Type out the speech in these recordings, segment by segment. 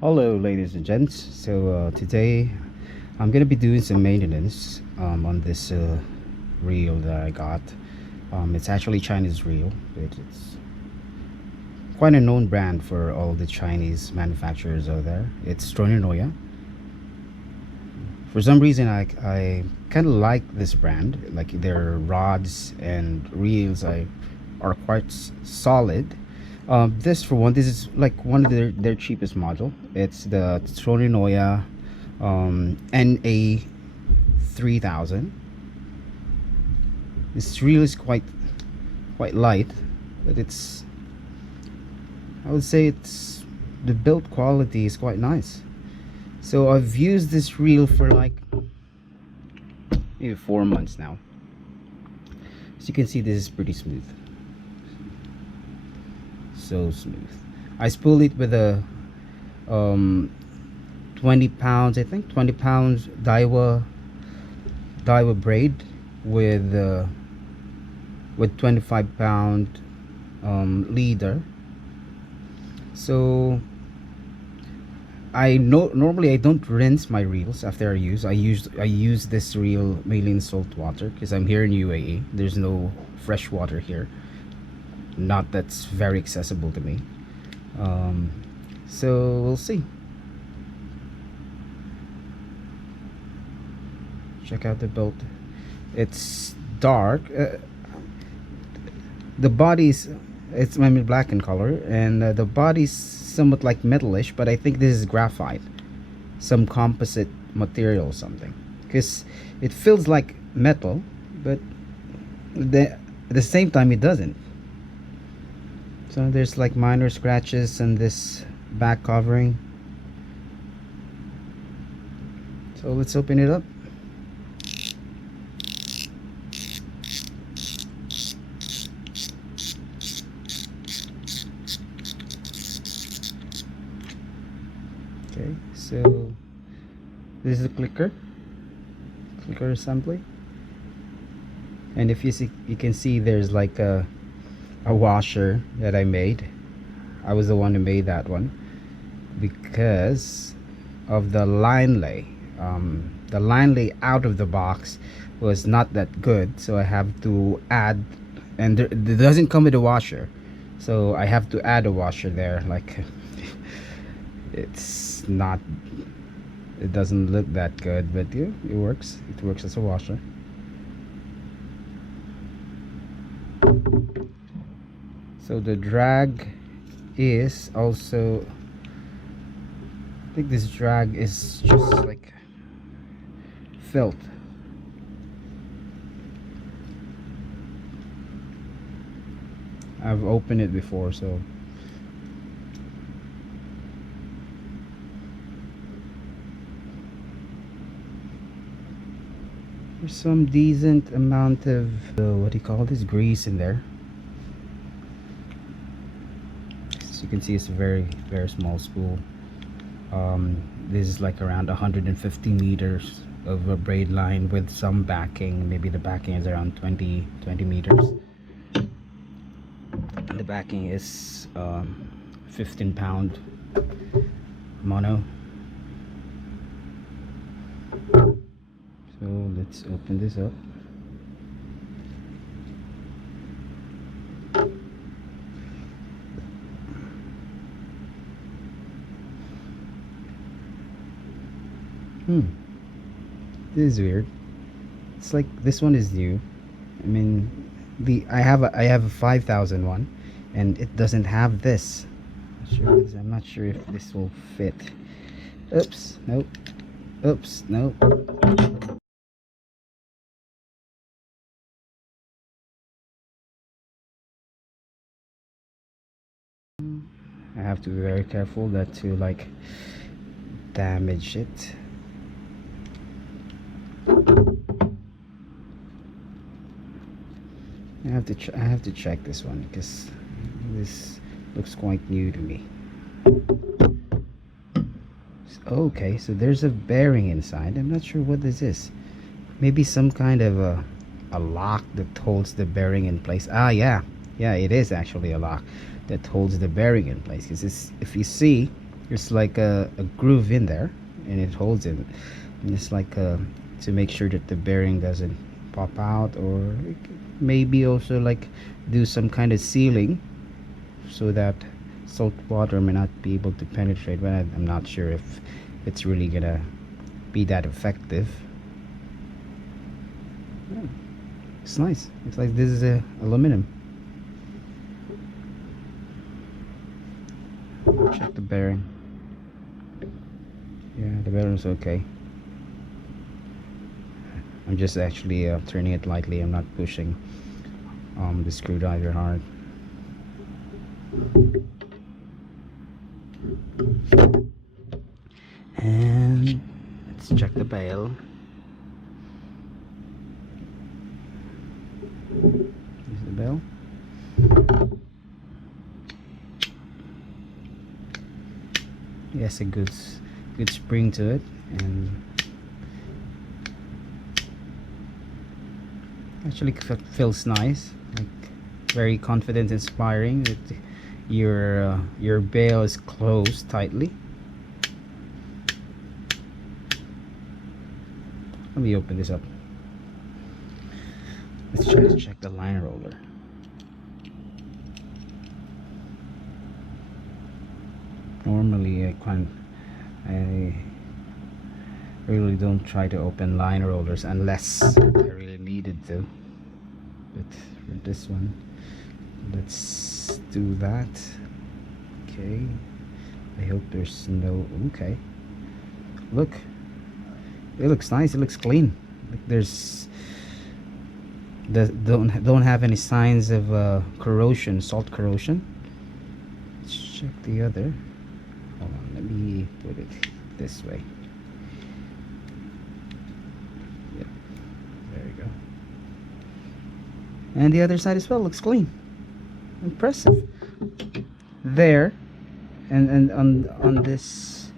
Hello ladies and gents. Today I'm gonna be doing some maintenance on this reel that I got. It's actually Chinese reel, but it's quite a known brand for all the Chinese manufacturers out there. It's Tsurinoya. For some reason I kind of like this brand. Like their rods and reels are quite solid. This for one, this is like one of their cheapest model. It's the Tsurinoya NA3000. This reel is quite light, but I would say the build quality is quite nice. So I've used this reel for like maybe 4 months now. As you can see, this is pretty smooth. So smooth. I spool it with a 20 pounds, I think 20 pounds Daiwa braid with 25-pound leader. So normally I don't rinse my reels after I use this reel mainly in salt water because I'm here in UAE. There's no fresh water here, not that's very accessible to me. So we'll see. Check out the build. It's dark. The body's it's maybe black in color, and the body's somewhat like metalish, but I think this is graphite, some composite material or something, because it feels like metal, but at the same time it doesn't. So there's like minor scratches on this back covering. So let's open it up. Okay, so this is a clicker assembly, and if you see, you can see there's like a washer that I made. I was the one who made that one because of the line lay. The line lay out of the box was not that good, so I have to add, and it doesn't come with a washer, so I have to add a washer there. Like it doesn't look that good, but yeah, it works as a washer. So the drag is also, I think this drag is just like felt. I've opened it before, so there's some decent amount of what do you call this, grease in there. As you can see, it's a very small spool. This is like around 150 meters of a braid line with some backing. Maybe the backing is around 20 meters. The backing is 15-pound mono. So let's open this up. This is weird. It's like this one is new. I mean, I have a 5000 one, and it doesn't have this. I'm not sure if this will fit. Oops, nope. Oops, nope. I have to be very careful not to like damage it. I have to check this one because this looks quite new to me. Okay, so there's a bearing inside. I'm not sure what this is. Maybe some kind of a lock that holds the bearing in place. Yeah, it is actually a lock that holds the bearing in place, because if you see, there's like a groove in there, and it holds it, and it's like to make sure that the bearing doesn't pop out, or maybe also like do some kind of sealing so that salt water may not be able to penetrate, but I'm not sure if it's really gonna be that effective. Yeah, it's nice. It's like this is aluminum. Check the bearing. Yeah, the bearing's okay. I'm just actually turning it lightly. I'm not pushing the screwdriver hard. And let's check the bail. Here's the bail. Yes, a good spring to it, and actually feels nice, like very confident, inspiring that your bail is closed tightly. Let me open this up. Let's try to check the line roller. Normally I really don't try to open line rollers unless I really needed to, but for this one, let's do that. Okay, I hope there's no, okay, look, it looks nice, it looks clean. Like there's don't have any signs of corrosion, salt corrosion. Let's check the other. Hold on, let me put it this way. Yep, there we go. And the other side as well looks clean. Impressive. There, and on this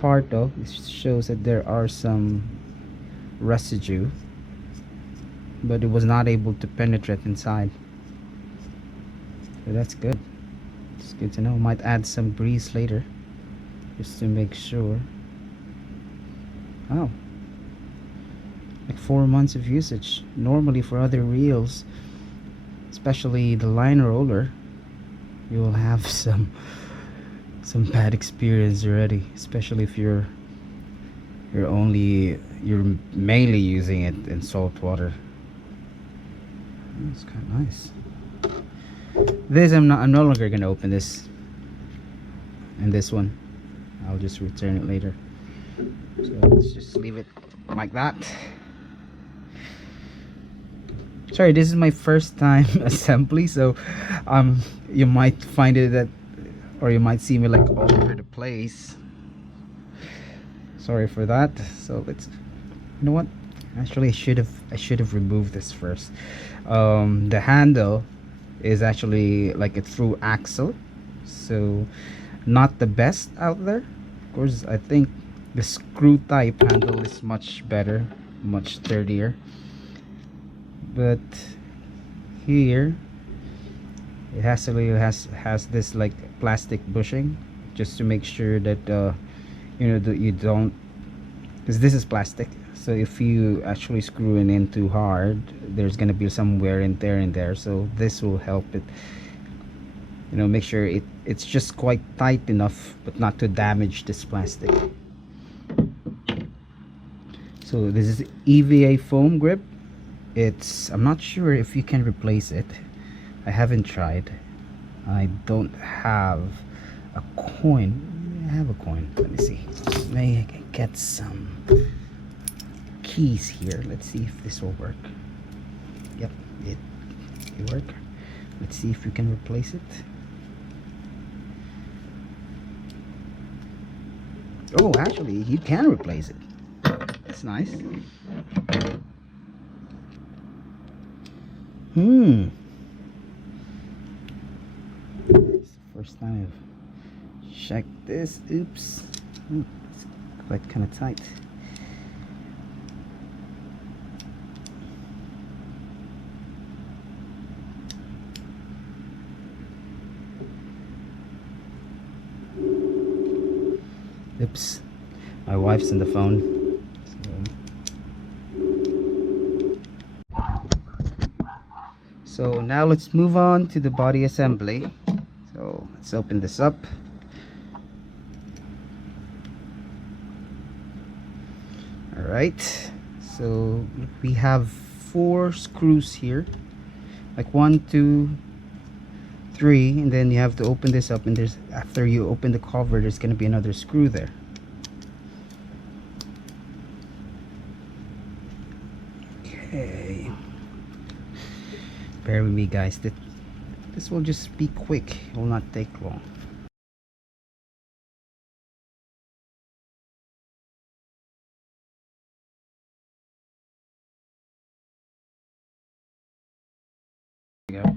part though, it shows that there are some residue, but it was not able to penetrate inside. So that's good. It's good to know. Might add some grease later, just to make sure. Oh, like 4 months of usage. Normally for other reels, especially the line roller, you will have some bad experience already, especially if you're mainly using it in salt water. It's kind of nice. This I'm no longer gonna open this, and this one I'll just return it later. So let's just leave it like that. Sorry, this is my first time assembly, so you might find it that, or you might see me like all over the place. Sorry for that. So let's, you know what, actually I should have removed this first. The handle is actually like a through axle, so not the best out there. Of course, I think the screw type handle is much better, much sturdier, but here it has this like plastic bushing, just to make sure that you know, that you don't, because this is plastic, so if you actually screw it in too hard, there's gonna be some wear and tear in there. So this will help it, you know, make sure it's just quite tight enough, but not to damage this plastic. So this is EVA foam grip. I'm not sure if you can replace it. I haven't tried. I don't have a coin. I have a coin. Let me see. Maybe I can get some keys here. Let's see if this will work. Yep, it work. Let's see if we can replace it. Oh, actually, you can replace it. That's nice. It's the first time I've checked this. Oops. It's quite kind of tight. Oops, my wife's on the phone. So now let's move on to the body assembly. So let's open this up. Alright, so we have 4 screws here, like 1, 2, 3, and then you have to open this up, and there's, after you open the cover, there's going to be another screw there. Okay, bear with me guys, this will just be quick, it will not take long. There we go,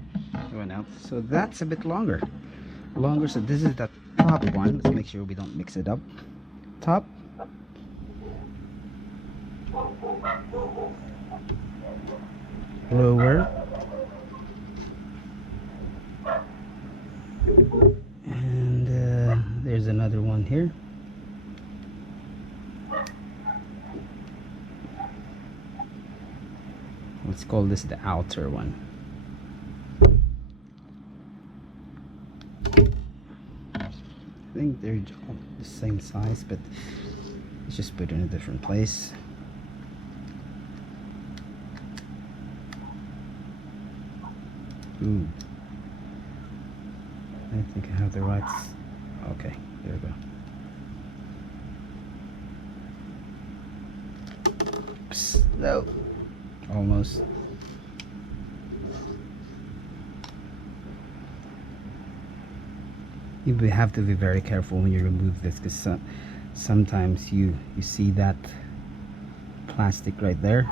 going out. So that's a bit longer, so this is the top one. Let's make sure we don't mix it up. Top, lower, and there's another one here. Let's call this the outer one. I think they're all the same size, but let's just put it in a different place. Ooh, I think I have the right. Okay, there we go. Oops, no, almost. You have to be very careful when you remove this, because sometimes you see that plastic right there.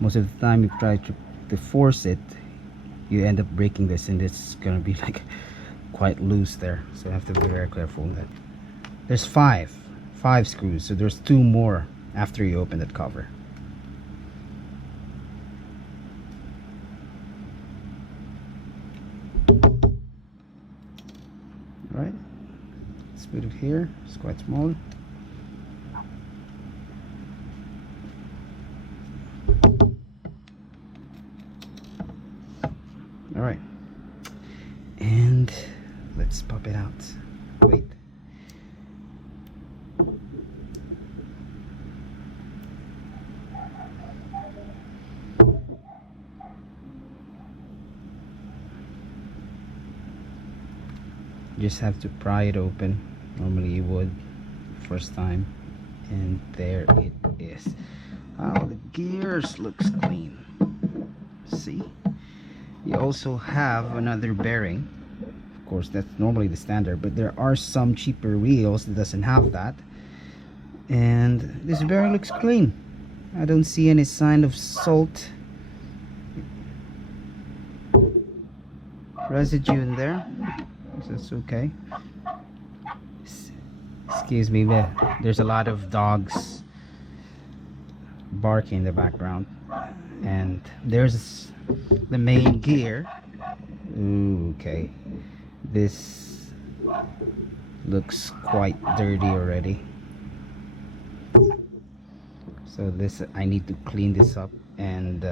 Most of the time you try to force it, you end up breaking this, and it's gonna be like quite loose there, so you have to be very careful with that. There's five screws, so there's 2 more after you open that cover. Alright, let's put it here. It's quite small. Alright, and let's pop it out. Wait. You just have to pry it open. Normally you would first time, and there it is. Oh, the gears looks clean. See, you also have another bearing. Of course, that's normally the standard, but there are some cheaper wheels that doesn't have that, and this bearing looks clean. I don't see any sign of salt residue in there, so that's okay. Excuse me, there's a lot of dogs barking in the background. And there's the main gear. Ooh, okay, this looks quite dirty already, so this, I need to clean this up and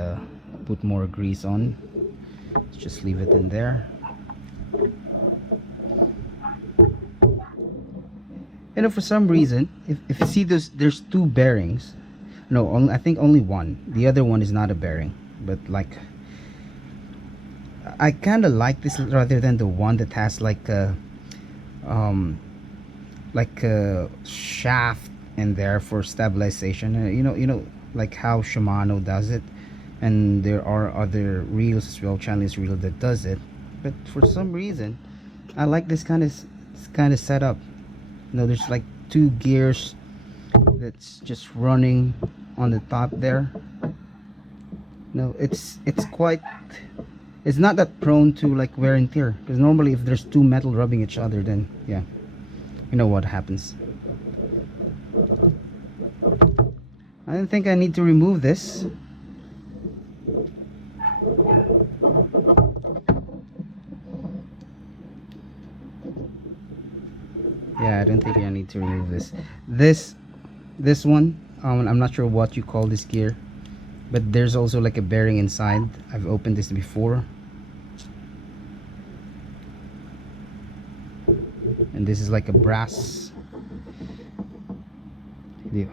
put more grease on. Let's just leave it in there. And if for some reason, if you see there's 2 bearings. No, I think only one. The other one is not a bearing, but like, I kind of like this rather than the one that has like a shaft in there for stabilization. You know, like how Shimano does it, and there are other reels as well, Chinese reel, that does it. But for some reason, I like this kind of setup. You know, there's like 2 gears that's just running on the top there. No, it's not that prone to like wear and tear, because normally if there's 2 metal rubbing each other, then yeah, you know what happens. I don't think I need to remove this. Yeah, I don't think I need to remove this one. I'm not sure what you call this gear, but there's also like a bearing inside. I've opened this before, and this is like a brass,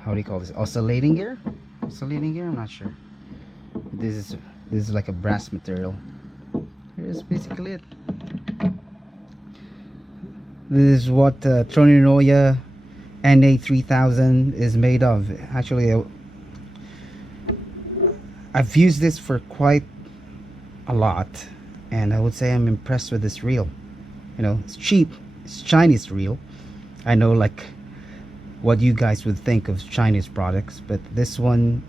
how do you call this, oscillating gear? Oscillating gear, I'm not sure. This is like a brass material. Here's basically it. This is what Tsurinoya NA3000 is made of. Actually, I've used this for quite a lot, and I would say I'm impressed with this reel. You know, it's cheap, it's Chinese reel. I know like what you guys would think of Chinese products, but this one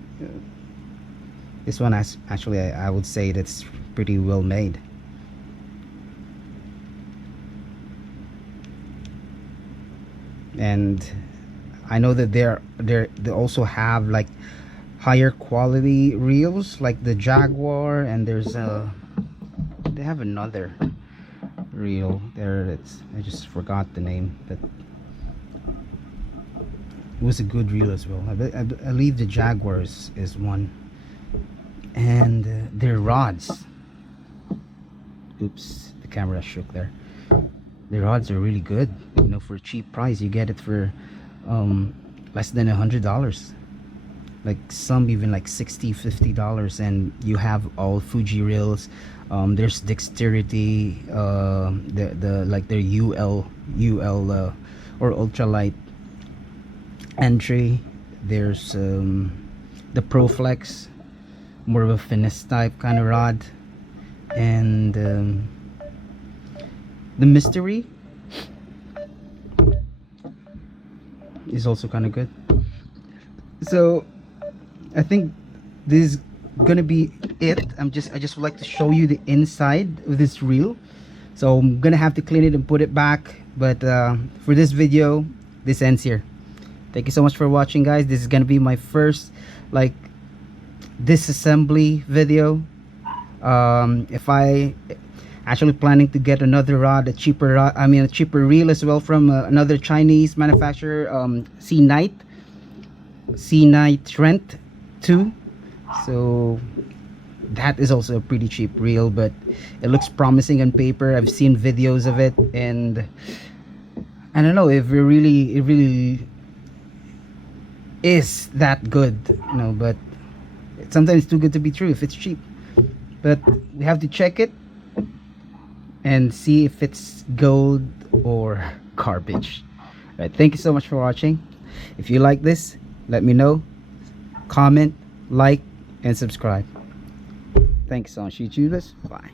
actually I would say that's pretty well made. And I know that they also have like higher quality reels like the Jaguar, and they have another reel there that's, I just forgot the name, but it was a good reel as well. I believe the Jaguar is one. And their rods, oops, the camera shook there. The rods are really good, you know, for a cheap price. You get it for less than $100, like some even like $60-$50, and you have all Fuji reels. There's dexterity, the like their UL or ultralight entry. There's the Proflex, more of a finesse type kind of rod, and the Mystery is also kind of good. So I think this is gonna be it. I just would like to show you the inside of this reel, so I'm gonna have to clean it and put it back, but for this video, this ends here. Thank you so much for watching, guys. This is gonna be my first like disassembly video. If I actually planning to get another rod, a cheaper rod, I mean a cheaper reel as well, from another Chinese manufacturer, C Night Trent 2. So that is also a pretty cheap reel, but it looks promising on paper. I've seen videos of it, and I don't know if it really is that good, you know, but sometimes it's too good to be true if it's cheap. But we have to check it and see if it's gold or garbage. Right, thank you so much for watching. If you like this, let me know. Comment, like, and subscribe. Thanks so much, YouTubers. Bye.